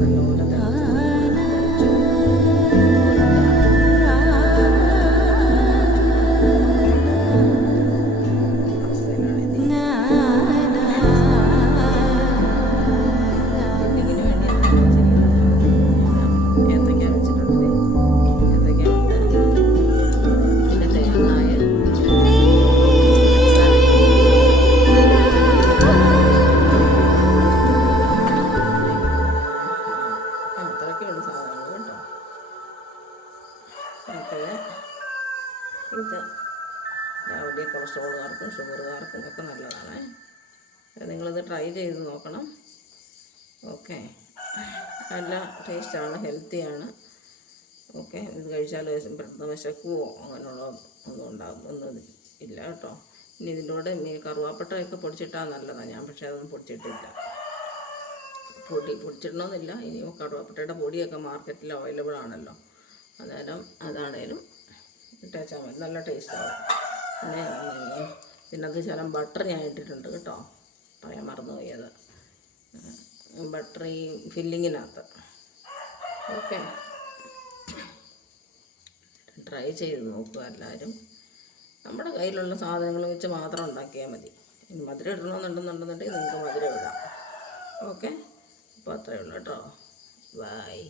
നല്ലപോലെ ഇത് രാവിലെ കൊളസ്ട്രോളുകാർക്കും ഷുഗറുകാർക്കും ഒക്കെ നല്ലതാണ്. നിങ്ങളിത് ട്രൈ ചെയ്ത് നോക്കണം. ഓക്കെ, നല്ല ടേസ്റ്റാണ്, ഹെൽത്തിയാണ്. ഓക്കെ, ഇത് കഴിച്ചാൽ പെട്ടെന്ന് വിശക്കുവോ അങ്ങനെയുള്ള ഒന്നും ഇല്ല കേട്ടോ. ഇനി ഇതിലൂടെ കറുവാപ്പട്ടയൊക്കെ പൊടിച്ചിട്ടാൽ നല്ലതാണ്. ഞാൻ പക്ഷേ അതൊന്നും പൊടിച്ചിട്ടില്ല. പൊടിച്ചിടണമെന്നില്ല. ഇനി കറുവാപ്പട്ടയുടെ പൊടിയൊക്കെ മാർക്കറ്റിൽ അവൈലബിൾ ആണല്ലോ. അന്നേരം അതാണേലും ഇട്ടേച്ചാൽ മതി, നല്ല ടേസ്റ്റാവും. പിന്നെ ഇതിനകത്ത് ശകലം ബട്ടർ ഞാൻ ഇട്ടിട്ടുണ്ട് കേട്ടോ, പറയാൻ മറന്നുപോയത്. ബട്ടർ ഈ ഫില്ലിങ്ങിനകത്ത്. ഓക്കെ, ട്രൈ ചെയ്ത് നോക്കുക എല്ലാവരും. നമ്മുടെ കയ്യിലുള്ള സാധനങ്ങൾ വെച്ച് മാത്രം ഉണ്ടാക്കിയാൽ മതി. ഇനി മധുരം ഇടണമെന്നുണ്ടെന്നുണ്ടെന്നുണ്ടെങ്കിൽ നിങ്ങൾക്ക് മധുരം ഇടാം. ഓക്കെ, അപ്പോൾ അത്രയേ ഉള്ളൂ കേട്ടോ. ബൈ.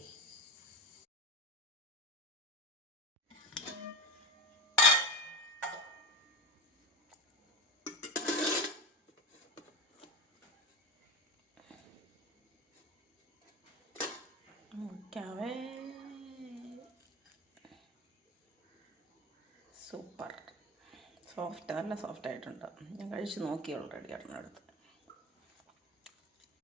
സൂപ്പർ സോഫ്റ്റ്, നല്ല സോഫ്റ്റായിട്ടുണ്ട്. ഞാൻ കഴിച്ച് നോക്കി ഓൾറെഡി ഒരെണ്ണം എടുത്ത്.